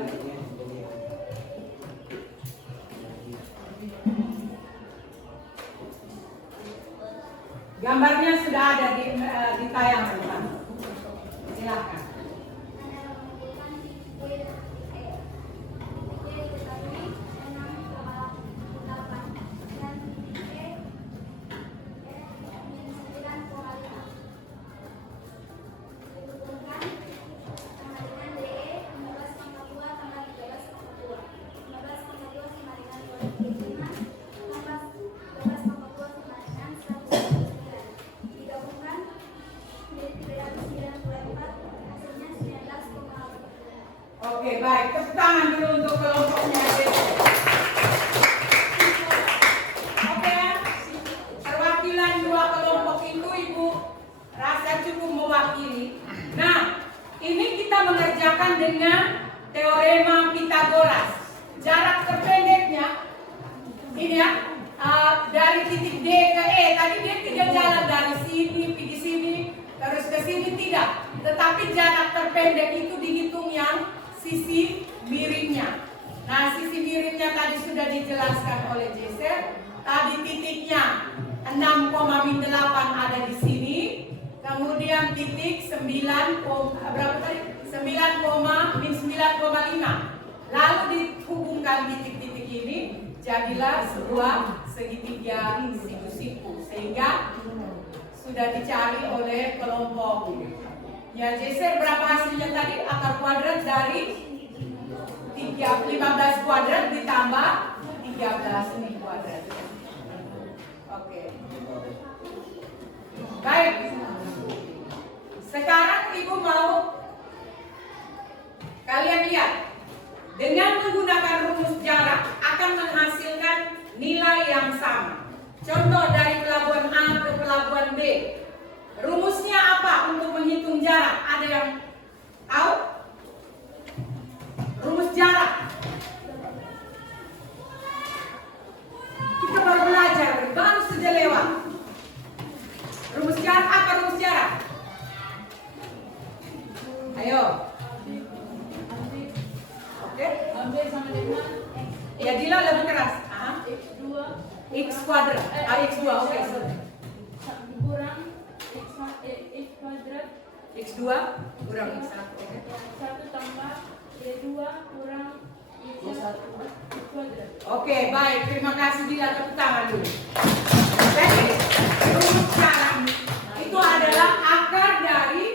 Gambarnya sudah ada di tayangan, Pak. Silakan. Oke, baik. Tepuk tangan dulu untuk kelompoknya. Oke, perwakilan dua kelompok itu Ibu rasa cukup mewakili. Nah, ini kita mengerjakan dengan teorema Pythagoras. Jarak terpendeknya ini ya, dari titik D ke E. Tadi dia tidak jalan dari sini pergi sini terus ke sini, tidak. Tetapi jarak terpendek itu dihitung yang sisi miringnya. Nah, sisi miringnya tadi sudah dijelaskan oleh Jason. Tadi titiknya 6,8 ada di sini. kemudian titik 9, berapa tadi? 9,5. Lalu dihubungkan titik-titik ini, jadilah sebuah segitiga siku-siku, sehingga sudah dicari oleh kelompok. Ya, geser berapa hasilnya tadi? Akar kuadrat dari 15 kuadrat ditambah 13 ini kuadrat. Oke. Baik. Sekarang Ibu mau kalian lihat. Dengan menggunakan rumus jarak akan menghasilkan nilai yang sama. Contoh dari pelabuhan A ke pelabuhan B. Rumusnya apa untuk menghitung jarak? Ada yang tahu? Rumus jarak. Kita baru belajar, baru saja lewat. Rumus jarak apa rumus jarak? Ayo. Oke? Ambil sama dengan Ya, Dila lebih keras. X2 X kuadrat. X2, oke. kurang X kuadrat X2 kurang X1. Oke. 1 tambah Y2 kurang Y1 kuadrat. Oke, baik. Terima kasih Dila, tepuk tangan dulu. Jadi, rumus jarak itu adalah akar dari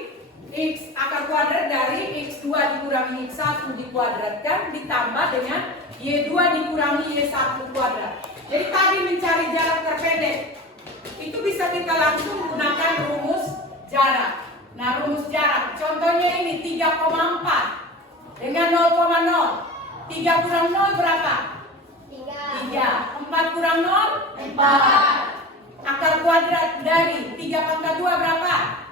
akar kuadrat dari X2 dikurangi X1 dikuadratkan ditambah dengan Y2 dikurangi Y1 kuadrat. Jadi tadi mencari jarak terpendek itu bisa kita langsung gunakan rumus jarak. Nah, rumus jarak contohnya ini 3,4 dengan 0,0. 3 kurang 0 berapa? 3. 4 kurang 0? 4. Akar kuadrat dari 3 pangkat 2 berapa?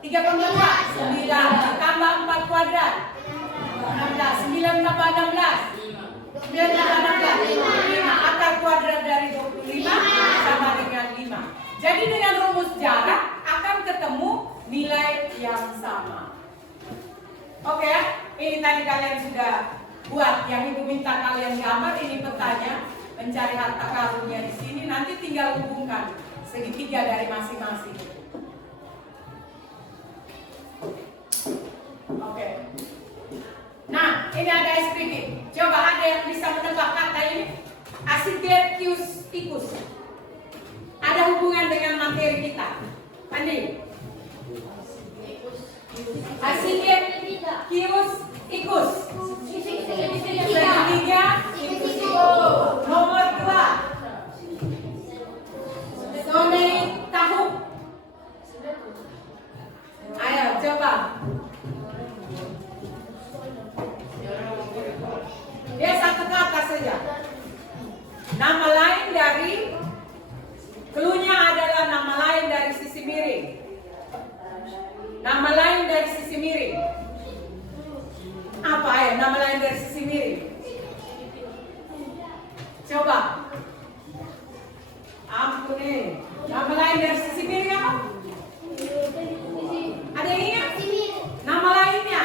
3 pangkat 2? 9. Ditambah 4 kuadrat? 16. 9 tambah 16? 9 tambah 16? 5. Akar kuadrat dari 25 sama dengan 5. Jadi dengan rumus jarak akan ketemu nilai yang sama. Oke, ini tadi kalian sudah buat. Yang Ibu minta kalian gambar, ini petanya mencari harta karunnya di sini. Nanti tinggal hubungkan segitiga dari masing-masing. Oke. Nah, ini ada SPG. Coba ada yang bisa menebak kata ini? Asidekius ikus. Ada hubungan dengan materi kita. Andi. Asidekius ikus. Segitiga nomor 2. Sone tahu. Ayo coba. Dia satu kata saja. Nama lain dari cluenya adalah nama lain dari sisi miring. Nama lain dari sisi miring. Apa ya nama lain dari sisi miring? Coba. Ampun nih. Nama lain dari sisi miring apa? Ada yang ingat? Nama lainnya?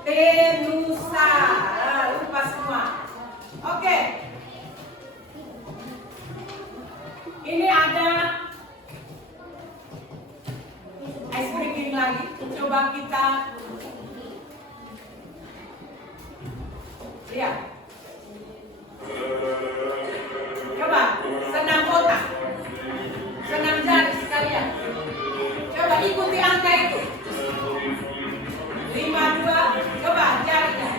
Hipotenusa. Lupa semua. Oke. Ini ada ice breaking lagi. Coba kita lihat. Coba senam otak, senam jari sekalian. Coba ikuti angka itu. 52. Coba jarinya.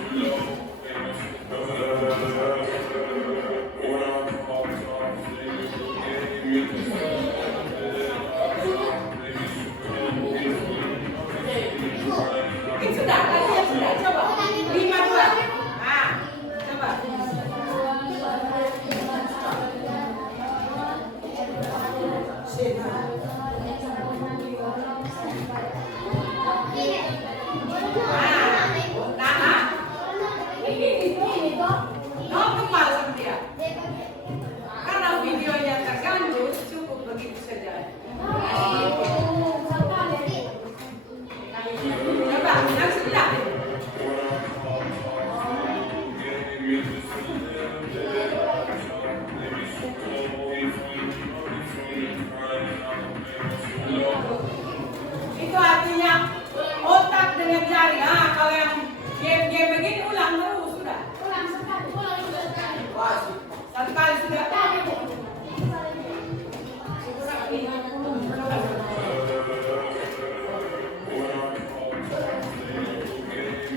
Mungkin sudah, kalian sudah. Coba 52. Ah, coba. No kembal sama dia. Karena videonya terganggu, cukup begitu saja. Coba, langsung lihat.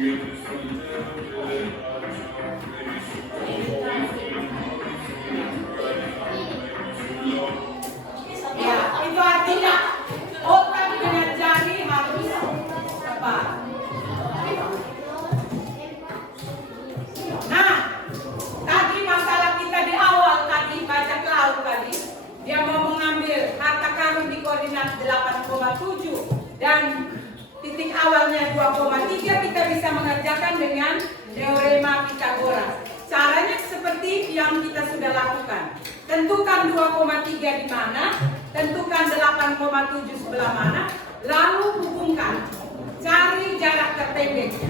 Ya, itu artinya otak dengan jari harus tepat. Nah, tadi masalah kita di awal tadi bajak laut tadi, dia mau mengambil harta karun di koordinat 8,7 dan titik awalnya 2,3, kita bisa mengerjakan dengan teorema Pythagoras. Caranya seperti yang kita sudah lakukan. Tentukan 2,3 di mana, tentukan 8,7 sebelah mana, lalu hubungkan. Cari jarak terpendek.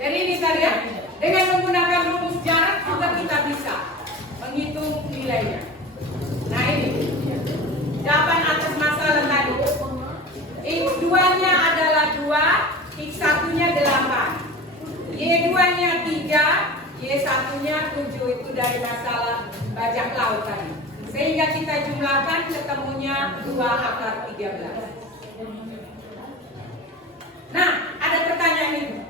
Jadi ini tadi ya, dengan menggunakan rumus jarak juga kita bisa menghitung nilainya. Nah ini jawaban atas masalah tadi. X2-nya adalah 2, X1-nya 8, Y2-nya 3, Y1-nya 7. Itu dari masalah bajak laut tadi. Sehingga kita jumlahkan ketemunya 2 akar 13. Nah, ada pertanyaan ini.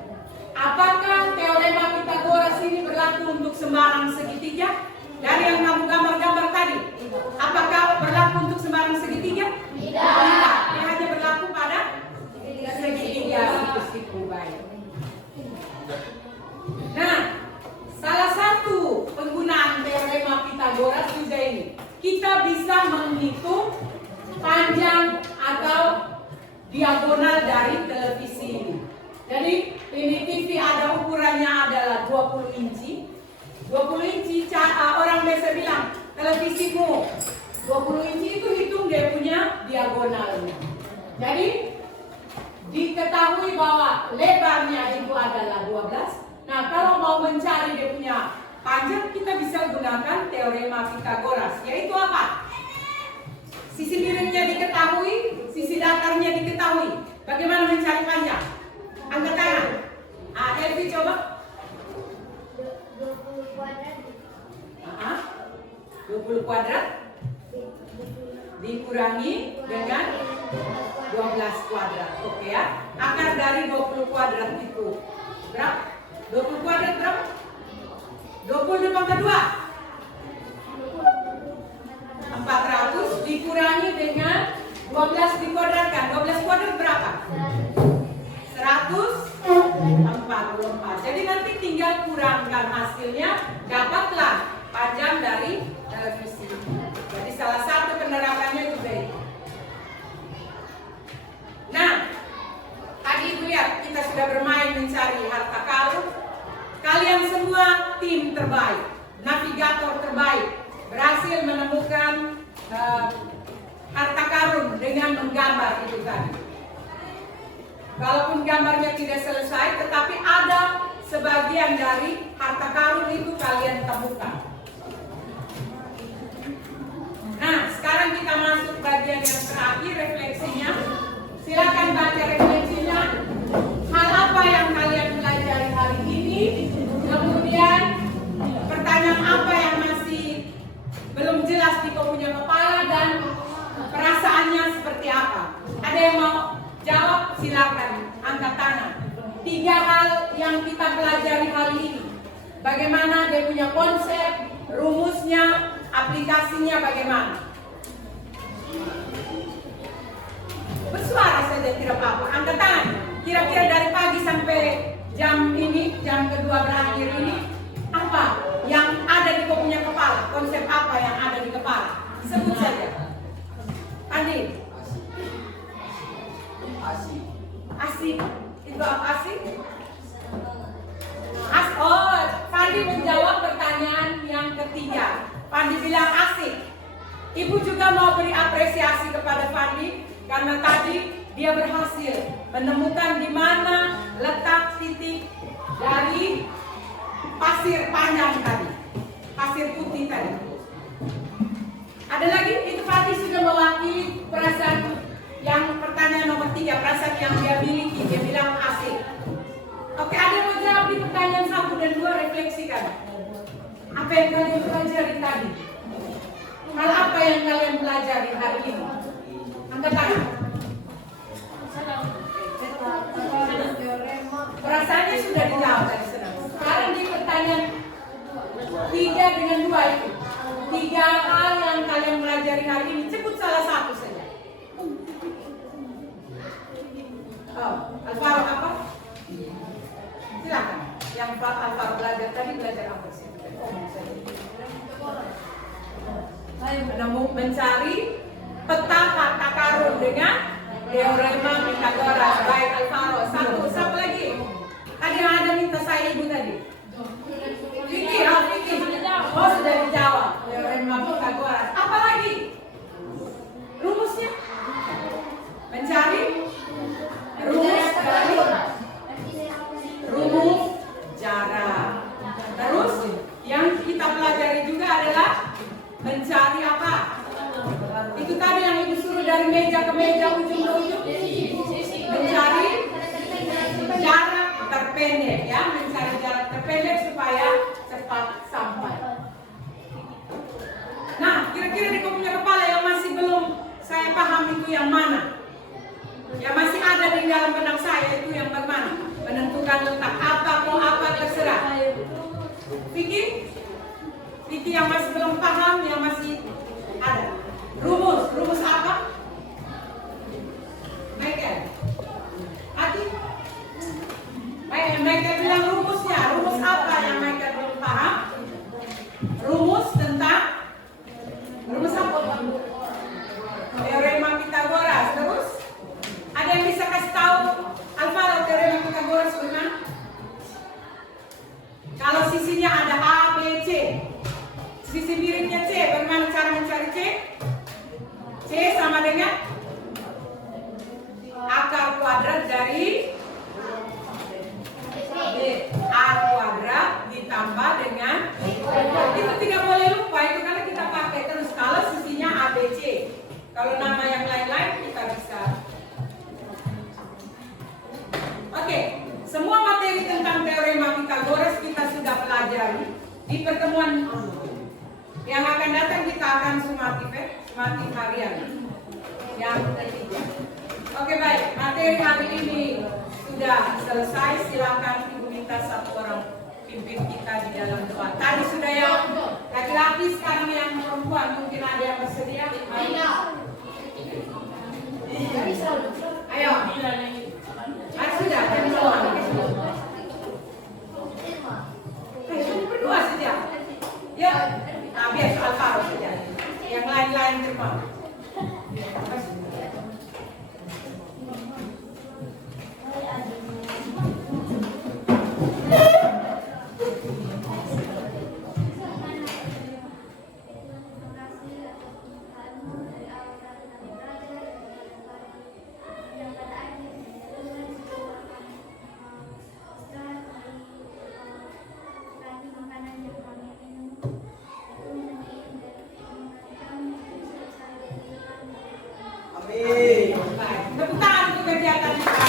Apakah teorema Pythagoras ini berlaku untuk sembarang segitiga? Dari yang kamu gambar-gambar tadi, apakah berlaku untuk sembarang segitiga? Tidak. Dia hanya berlaku pada segitiga siku baik. Nah, salah satu penggunaan teorema Pythagoras juga ini. Kita bisa menghitung panjang atau diagonal dari televisi ini. Jadi ini TV ada ukurannya adalah 20 inci. 20 inci orang biasa bilang televisimu 20 inci itu hitung dia punya diagonalnya. Jadi diketahui bahwa lebarnya itu adalah 12. Nah, kalau mau mencari dia punya panjang, kita bisa gunakan teorema Pythagoras, yaitu apa? Sisi miringnya diketahui, sisi datarnya diketahui. Bagaimana mencari panjang? Angkat tangan. Elvi coba. 20 kuadrat 20 kuadrat dikurangi dengan 12 kuadrat. Oke ya. Akar dari 20 kuadrat itu berapa? 20 kuadrat berapa? 20 dipangkat 2. 400 dikurangi dengan 12 dikuadratkan. 12 kuadrat berapa? 144. Jadi nanti tinggal kurangkan hasilnya, dapatlah panjang dari televisi. Jadi salah satu penerapannya juga ini. Nah, tadi ibu lihat kita sudah bermain mencari harta karun. Kalian semua tim terbaik, navigator terbaik, berhasil menemukan harta karun dengan menggambar itu tadi. Walaupun gambarnya tidak selesai, tetapi ada sebagian dari harta karun itu kalian temukan. Nah, sekarang kita masuk bagian yang terakhir, refleksinya. Silakan baca refleksinya. Hal apa yang kalian pelajari hari ini? Kemudian pertanyaan apa yang masih belum jelas di kau punya kepala dan perasaannya seperti apa? Ada yang mau jawab? Silakan angkat tangan. 3 hal yang kita pelajari hari ini. Bagaimana dia punya konsep, rumusnya, aplikasinya bagaimana? Bersuara saja tidak apa-apa. Angkat tangan. Kira-kira dari pagi sampai jam ini, jam kedua berakhir ini, apa yang ada di kau punya kepala? Konsep apa yang ada di kepala? Sebut saja. Andi. Asik. Itu apa asik? Pandi menjawab pertanyaan yang ketiga. Pandi bilang asik. Ibu juga mau beri apresiasi kepada Pandi karena tadi dia berhasil menemukan di mana letak titik dari pasir panjang tadi, pasir putih tadi. Ada lagi? Itu Pandi sudah mewakili perasaan yang pertanyaan nomor 3, perasaan yang dia miliki. Dia bilang asik. Oke, ada yang mau jawab di pertanyaan 1 dan 2, refleksikan. Apa yang kalian pelajari tadi? Hal apa yang kalian pelajari hari ini? Angkat tangan. Salam. Teorema sudah dijawab tadi senang. Sekarang di pertanyaan 3 dengan 2 itu. 3 hal yang kalian pelajari hari ini. Sebut salah satu saja. Oh, Alvaro apa? Silakan. Yang Alvaro belajar tadi belajar apa sih? Mencari peta harta karun dengan teorema Pythagoras. Baik Alvaro. Satu lagi. Tadi yang ada minta saya ibu tadi. Vicky. Oh sudah dijawab. Teorema Pythagoras. Apa lagi? Rumusnya? Mencari rumus dari rumus jarak. Terus yang kita pelajari juga adalah mencari apa? Itu tadi yang ibu suruh dari meja ke meja, ujung ke ujung. Mencari jarak terpendek ya, mencari jarak terpendek supaya cepat sampai. Nah, kira-kira di kau punya kepala yang masih belum saya paham itu yang mana? Yang masih ada di dalam benak saya itu yang bagaimana? Menentukan letak apa terserah. Vicky yang masih belum paham, yang masih ada. Rumus apa? Michael. Ati? Michael bilang rumusnya. Rumus apa yang Michael belum paham? Rumus tentang rumus apa? Teorema Pythagoras. Terus? Ada yang bisa kasih tahu Alvaro teorema Pythagoras bagaimana? Kalau sisinya ada A, B, C. Sisi miringnya C, bagaimana cara mencari C? C sama dengan akar kuadrat dari A kuadrat ditambah dengan itu tidak boleh lupa itu karena kita pakai terus kalau sisinya A, B, C. Kalau nama yang lain-lain kita bisa. Oke, semua materi tentang teorema Pythagoras kita sudah pelajari di pertemuan yang akan datang. Kita akan sumati harian yang ketiga. Oke baik, materi hari ini sudah selesai. Silakan ibu minta satu orang pimpin kita di dalam doa. Tadi sudah yang laki-laki, sekarang yang perempuan. Mungkin ada yang bersedia? Ayo. Sudah, jadi doa. Berdua saja. Ya, nah biar Alvaro saja. Yang lain-lain terima. Amin. Baik. Tepuk tangan untuk kegiatan kita.